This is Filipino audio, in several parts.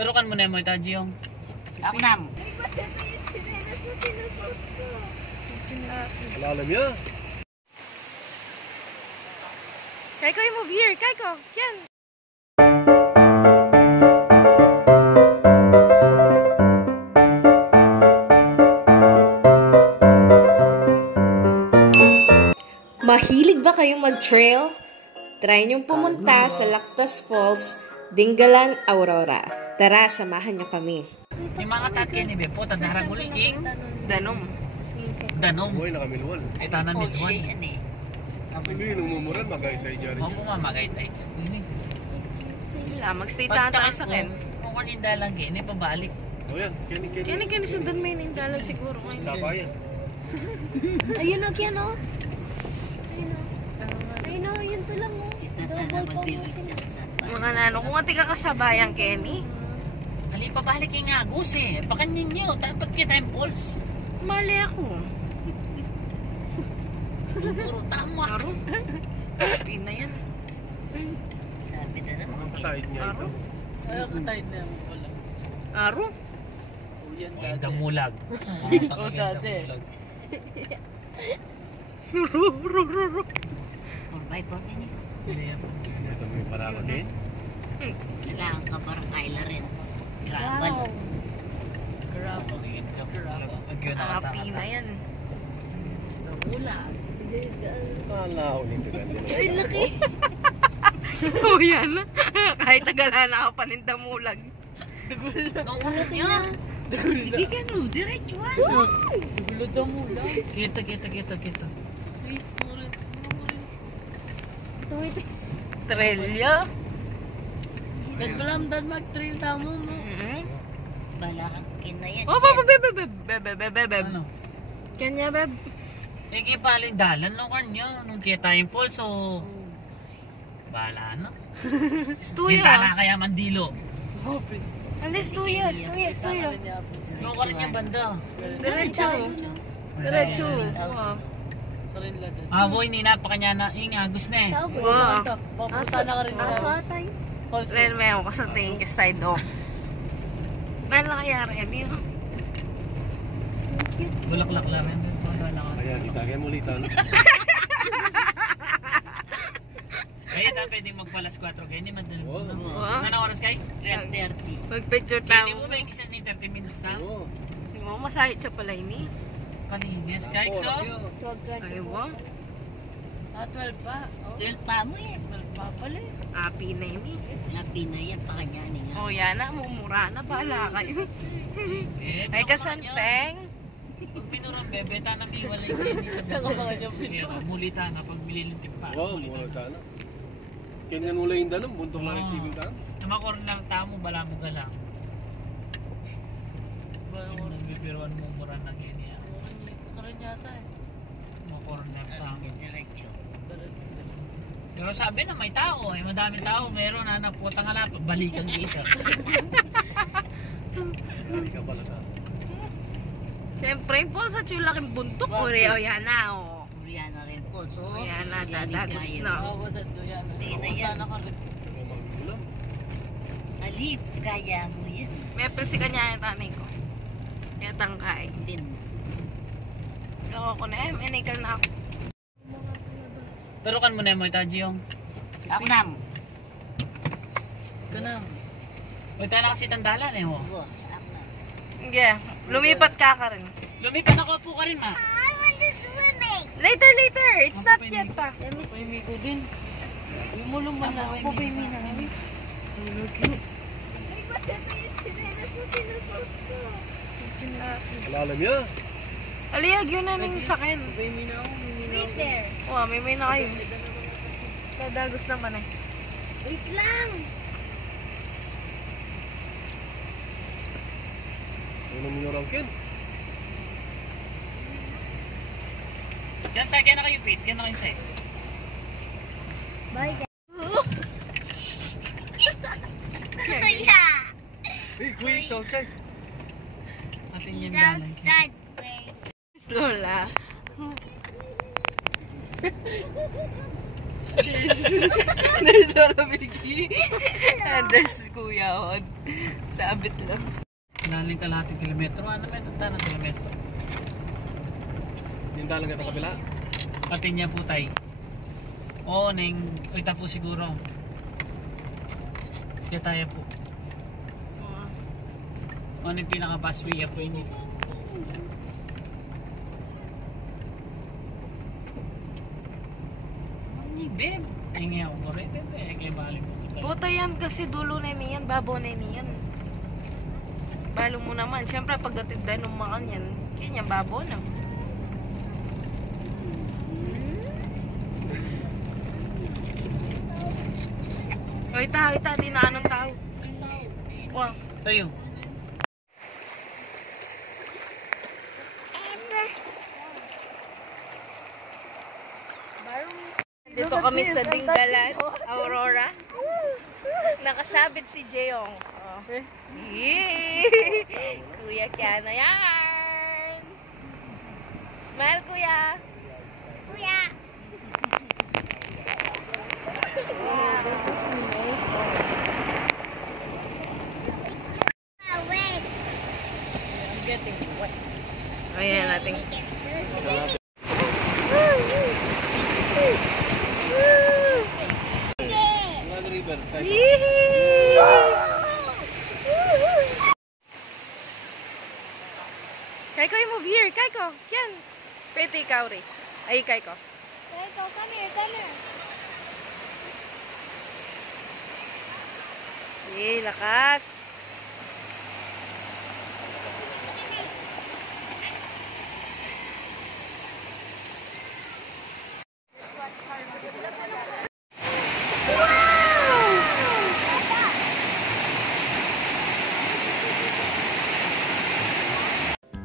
Turukan mo na mo itaji yung. Ako nam. Alam niya. Kaya ko yung move here. Kaya ko. Yan. Mahilig ba kayong mag-trail? Try niyong pumunta sa Lactas Falls, Dingalan, Aurora. Tara, samahan niyo kami. Yung mga tatke ni Bepo, tandara guling. Danom. Danom. Buhay na kami luwan. Ito na milwan. Hindi, nung mumuran, magay-tay dyan. Mamo mamagay tayo dyan. Wala, magstay tayo sa akin. Kung kaninda lang ini pabalik. O yan, kini. Kaya sundan may nindalag siguro ngayon. Tabayan. Ayun o, yan o. Ayun o, yun to lang o. Mga nano, kung ati ka kasabayan, Kenny. Ali, pabalik yung agos eh. Pakanyin niyo, dapat kita yung pulse. Mali ako. Tuturo, tama. Aro. Pina yan. Sabi na naman. Katahid niya ito. Ayaw ka tayo na yung wala. Aro. Ay, damulag. O, dati. Bye, Corbin. Ito may parako din. Kailangan ka parang Kyla rin. Graban. Pina yan. Damulag. Malaw nito ganyan. Ay, laki. Oh, yan. Kahit tagala na ako panindamulag. Damulag niya. Sige ka no, diretso ha. Dugulo damulag. Kita. Trelya. Nagbalamdan mag-trail tamo mo. Bala kang kinayan. Oh, beb. Ano? Kanya, beb. Hindi palindalan no kanya. Nung kita yung pulse, so... Bala na. Stuya. Kita na kaya mandilo. Alis, stuya. Nung ka rin yung banda. Diretso. Wow. Boy, ninapa kanya na yung agos na eh. Tao po. Wow. Aso atay. Then may ako sa tingin ka side off. Ano kaya rin yun? Bulaklak lang rin. Ayan, itagay mo ulit. Kaya tayo pwedeng magpalas 4 kayo. Hindi madali. Oo. Ano oras kayo? 12:30. Mag-picture Hindi mo tayo. may kisa ni 30 minutes na? Oo. Hindi mo, masahit siya pala ini. Kalinis kayo. So, 12:20 Ay, po. wow. 12 pa. 12 pa mo eh. 12 pa pala eh. Happy na ini. Lapi na yan, pakanyanin nga. Oh, yan na. Mumura na. Bahala kayo. Eh, Ay, kasanteng. Pag pinurang bebe, tanang iwalay hindi sa bebe. Mulita na pag bililintip pa. Oo, mura tayo na. Kaya nga nula yung danom, buntong lang yung sibing tayo. Namakor ng tamo, bala mo galang. Yung nagbibiruan mo mura ng ganyan. Karan yata eh. Namakor ng tamo. Diretso. Pero sabi na may tao eh, madaming tao, meron na naputang alap, balikan dito. Hindi ka pala na. Siyempre, Paul, sa chulaking buntok. O, yan na, o. Rihanna rin po. So, Yan na, dadagos na. Hindi na yan. Ito magulang. Alip, kaya mo yan. May apel si kanya yung tanay ko. Kaya tangkay. Din. Loko ko na enikal na ako. Turukan mo na mo itaji yung. Ako nam. Kanang. O ito na kasi tandalan eh mo. Ako nam. Sige, lumipat ka rin. Lumipat ako po ka rin ma. I want to swimming. Later. It's not yet pa. Pwede ko din. Yung mulong man na. Ako pa yung mina. Ay, ba't ito yung chinelas na sinusot ko? Alam niya. Aliyag yun na ng sakin. Wait there. Wow, may na kayo. Dadagos naman eh. Wait lang. Ano minurang kin? Yan sa kaya na kayo pit. Kaya na kayo sa. Bye, guys. Kuya. Hey, kuya, shout check. Atin He's yung dalan. outside, babe. Lola. There's Lola Biggie. And there's Kuya Hod. Sabit lang. Naling kalahating kilometro. Ano may tanta ng kilometro? Yung dalang at kabila. Pati niya po tayo. Oo, nang ita po siguro. Kaya tayo po. Ano yung pinaka-busway po ini? Ni Beb. Hingi ako ko rin, Beb. Kaya balik po tayo. Puta yan kasi dulo na niyan, babaw na niyan. Balo mo naman. Siyempre pagdating tayo ng makan yan, kanya babaw na. Oy, ita, di na anong tao. Wow. Tayo. Dito kami sa Dinggalan, Aurora. Nakasabit si Jeyong. Oh. Yee! Kuya Kiana yan! Smile, kuya! Kuya. Wait. I'm getting wet. Ayan natin. Mga river. Yee! Kaiko, you move here. Kaiko, yan. Pwede ikaw rin. Ay, Kaiko. Go, come here, come here. Yee, lakas.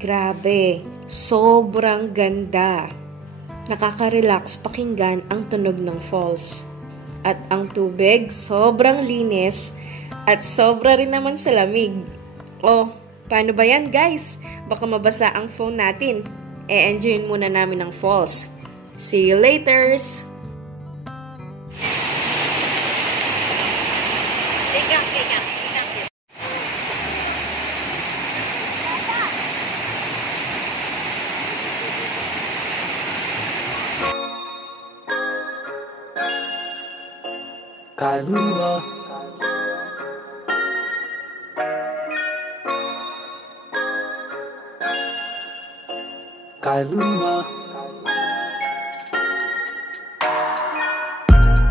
Grabe, sobrang ganda. Nakaka-relax pakinggan ang tunog ng falls. At ang tubig, sobrang linis at sobra rin naman sa lamig. Oh, paano ba yan guys? Baka mabasa ang phone natin. E-enjoyin muna namin ang falls. See you laters! Kailua. Kailua.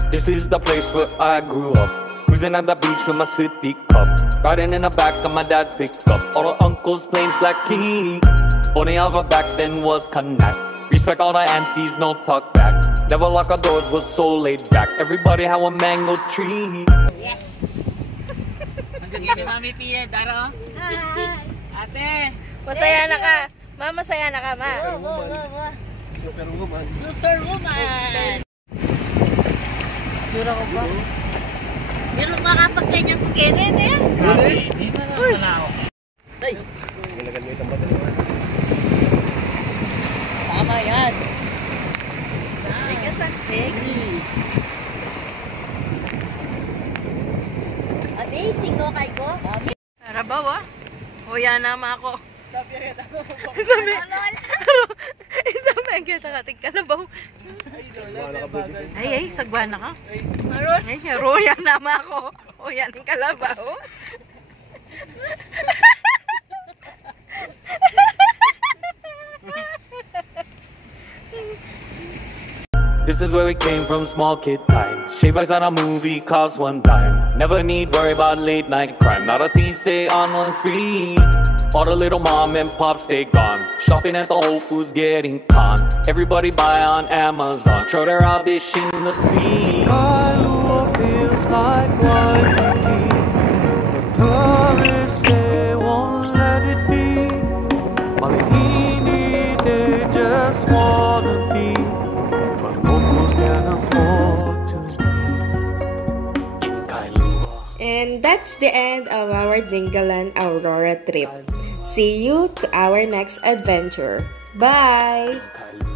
This is the place where I grew up. Cruising on the beach with my sippy cup. Riding in the back of my dad's pickup. All the uncles playing slacky. Only other back then was connect. Respect all the aunties, no talk back. Never lock our doors, was so laid back. Everybody had a mango tree. Yes. Hanggang gini Mami Pia, Daro. Ate. Masaya na ka. Ma, masaya na ka, ma. Superwoman. Superwoman. Sura ko ba? Meron makapagkanyang pagkirin eh. Hindi na lang malao. Ay. Nilagyan mo itong badalawan. Tama yan. Tigas ang tegi. Amazing no, Kaiko? Karabaw, ah. Huya naman ako. Sabi, kita kating kalabaw. Ay, sagwana ka. Ay, huya naman ako. Huya ng kalabaw. This is where we came from, small kid time. Shave ice on a movie, cost $1 dime. Never need worry about late night crime. Not a thief, stay on one spree. All the little mom and pop stay gone. Shopping at the Whole Foods, getting con. Everybody buy on Amazon. Throw their rubbish in the sea. Kailua feels like Waikiki. The tourists, they won't let it be. Malihini, they just wanna be. Can afford to be in Kailua. And that's the end of our Dingalan Aurora trip. See you to our next adventure. Bye! Kailua.